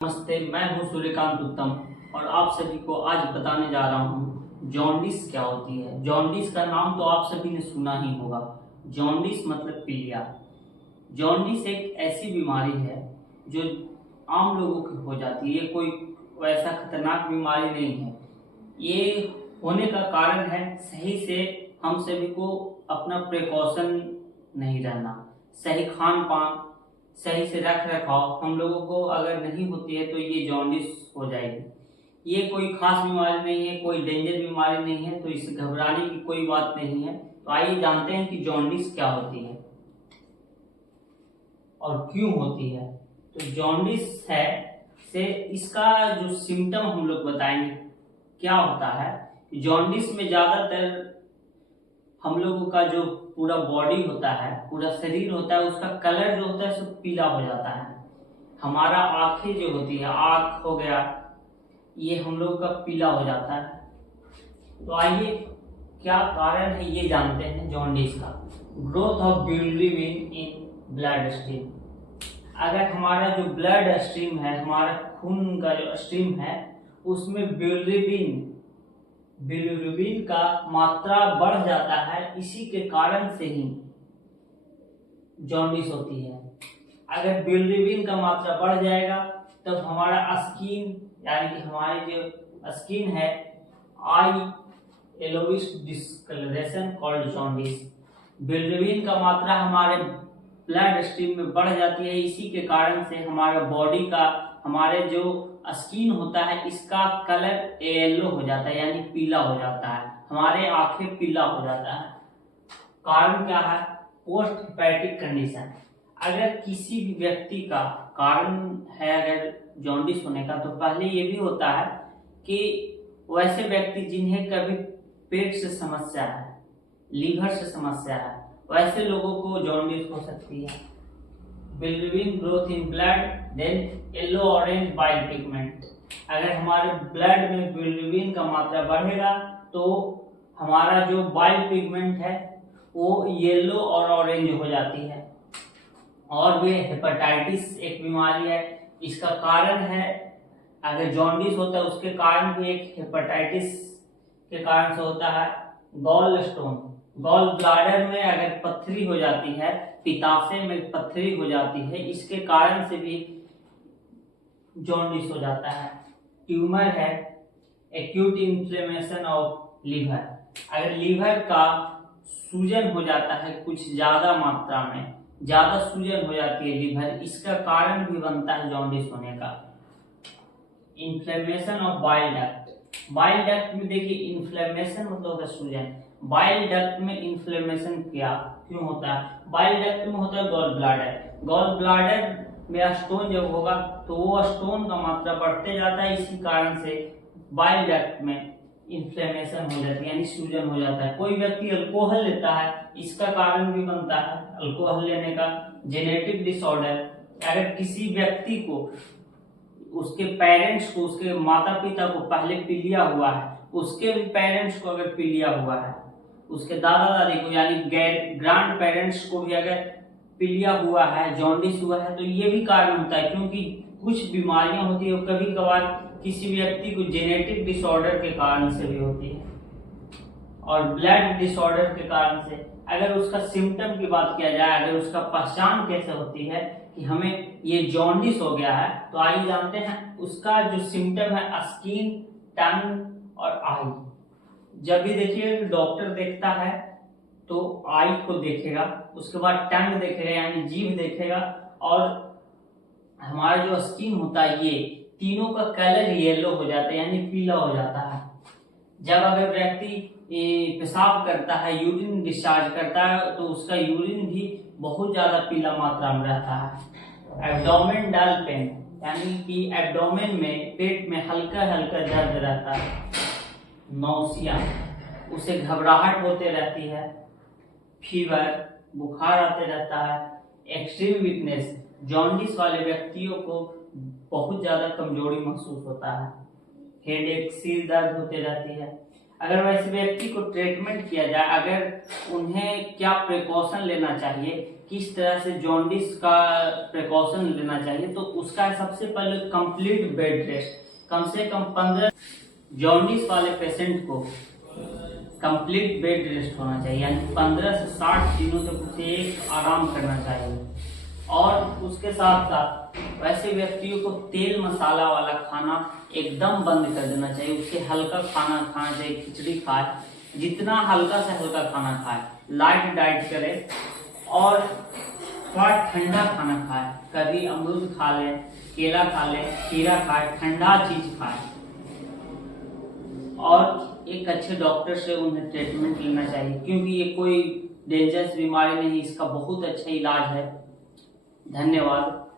नमस्ते, मैं हूं सूर्यकांत उत्तम और आप सभी को आज बताने जा रहा हूं जॉन्डिस क्या होती है। जॉन्डिस का नाम तो आप सभी ने सुना ही होगा। जॉन्डिस मतलब पीलिया। जॉन्डिस एक ऐसी बीमारी है जो आम लोगों की हो जाती है। ये कोई वैसा खतरनाक बीमारी नहीं है। ये होने का कारण है सही से हम सभी को अपना प्रिकॉशन नहीं रहना, सही खान पान, सही से रख रखाव हम लोगों को अगर नहीं होती है तो ये जॉन्डिस हो जाएगी। ये कोई खास बीमारी नहीं है, कोई डेंजर बीमारी नहीं है, तो इससे घबराने की कोई बात नहीं है। तो आइए जानते हैं कि जॉन्डिस क्या होती है और क्यों होती है। तो जॉन्डिस है से इसका जो सिम्टम हम लोग बताएंगे क्या होता है। जॉन्डिस में ज्यादातर हम लोगों का जो पूरा बॉडी होता है, पूरा शरीर होता है, उसका कलर जो होता है सब पीला हो जाता है। हमारा आंखें जो होती है, आंख हो गया, ये हम लोग का पीला हो जाता है। तो आइए क्या कारण है ये जानते हैं जॉन्डिस का। Growth of bilirubin in blood stream. अगर हमारा जो ब्लड स्ट्रीम है, हमारा खून का जो स्ट्रीम है, उसमें बिलिरुबिन का मात्रा बढ़ जाता है, इसी के कारण से ही जॉन्डिस होती है। अगर बिलिरुबिन का मात्रा बढ़ जाएगा तब हमारा स्किन, यानी कि हमारी जो स्किन है, I yellowish discoloration called jaundice. Bilirubin का मात्रा हमारे ब्लड स्ट्रीम में बढ़ जाती है, इसी के कारण से हमारे बॉडी का, हमारे जो स्किन होता है, इसका कलर येलो हो जाता है, यानी पीला हो जाता है। हमारे आंखें पीला हो जाता है। कारण क्या है? Post hepatic condition. अगर किसी भी व्यक्ति का कारण है अगर जॉन्डिस होने का, तो पहले ये भी होता है कि वैसे व्यक्ति जिन्हें कभी पेट से समस्या है, लीवर से समस्या है, वैसे लोगों को जॉन्डिस हो सकती है। Bilirubin growth in blood, then yellow orange bile pigment. अगर हमारे ब्लड में बिलिरुबिन का मात्रा बढ़ेगा तो हमारा जो बाइल पिगमेंट है वो येलो और ऑरेंज हो जाती है। और वे हेपेटाइटिस एक बीमारी है, इसका कारण है, अगर जॉन्डिस होता है उसके कारण भी एक हेपेटाइटिस के कारण से होता है गॉल स्टोन। गॉल ब्लाडर में अगर पथरी हो जाती है, पित्ताशय में पथरी हो जाती है, इसके कारण से भी जॉन्डिस हो जाता है। ट्यूमर है, एक्यूट इन्फ्लेमेशन ऑफ लीवर। अगर लीवर का सूजन हो जाता है कुछ ज्यादा मात्रा में, ज्यादा सूजन हो जाती है लीवर, इसका कारण भी बनता है जॉन्डिस होने का। Inflammation of bile duct. Bile duct में देखिए, इन्फ्लेमेशन मतलब होता है सूजन। बाइल डक्ट में इन्फ्लेमेशन क्यों होता है? बाइल डक्ट में होता है गॉल ब्लाडर। गॉल ब्लाडर में स्टोन जब होगा तो वो स्टोन का मात्रा बढ़ते जाता है, इसी कारण से बाइल डक्ट में इन्फ्लेमेशन हो जाती है, यानी सूजन हो जाता है। कोई व्यक्ति अल्कोहल लेता है, इसका कारण भी बनता है अल्कोहल लेने का। Genetic disorder. अगर किसी व्यक्ति को, उसके पेरेंट्स को, उसके माता पिता को पहले पीलिया हुआ है, उसके भी पेरेंट्स को अगर पीलिया हुआ है, उसके दादा दादी को यानी ग्रैंड पेरेंट्स को भी अगर पीलिया हुआ है, जॉन्डिस हुआ है, तो ये भी कारण होता है। क्योंकि कुछ बीमारियां होती है कभी कभार किसी व्यक्ति को जेनेटिक डिसऑर्डर के कारण से भी होती है और ब्लड डिसऑर्डर के कारण से। अगर उसका सिम्टम की बात किया जाए, अगर उसका पहचान कैसे होती है कि हमें ये जॉन्डिस हो गया है, तो आइए जानते हैं। उसका जो सिम्टम है, स्किन, टंग और आई। जब भी देखिए डॉक्टर देखता है तो आई को देखेगा, उसके बाद टंग देखेगा यानी जीभ देखेगा, और हमारा जो स्किन होता है, ये तीनों का कलर येलो हो जाता है, यानी पीला हो जाता है। जब अगर व्यक्ति पेशाब करता है, यूरिन डिस्चार्ज करता है, तो उसका यूरिन भी बहुत ज्यादा पीला मात्रा में रहता है। एब्डोमेन डल पेन, यानी कि एब्डोमेन में, पेट में हल्का हल्का दर्द रहता है। नौसिया, उसे घबराहट होते रहती है। फीवर, बुखार आते रहता है। एक्सट्रीम वीकनेस, जॉन्डिस वाले व्यक्तियों को बहुत ज्यादा कमजोरी महसूस होता है। हेडेक, सिर दर्द होते रहती है। अगर वैसे व्यक्ति को ट्रीटमेंट किया जाए, अगर उन्हें क्या प्रिकॉशन लेना चाहिए किस तरह से जॉन्डिस का प्रिकॉशन लेना चाहिए, तो उसका सबसे पहले कंप्लीट बेड रेस्ट, कम से कम 15 जॉन्डिस वाले पेशेंट को कंप्लीट बेड रेस्ट होना चाहिए, यानी 15 से 60 दिनों तक उसे एक आराम करना चाहिए। और उसके साथ साथ वैसे व्यक्तियों को तेल मसाला वाला खाना एकदम बंद कर देना चाहिए, उसे हल्का खाना खाना चाहिए, खिचड़ी खाए, जितना हल्का से हल्का खाना खाए, लाइट डाइट करे और थोड़ा ठंडा खाना खाए, कभी अमरूद खा ले, केला खा ले, खीरा खाए, ठंडा चीज खाए और एक अच्छे डॉक्टर से उन्हें ट्रीटमेंट लेना चाहिए, क्योंकि ये कोई डेंजरस बीमारी नहीं, इसका बहुत अच्छा इलाज है। धन्यवाद।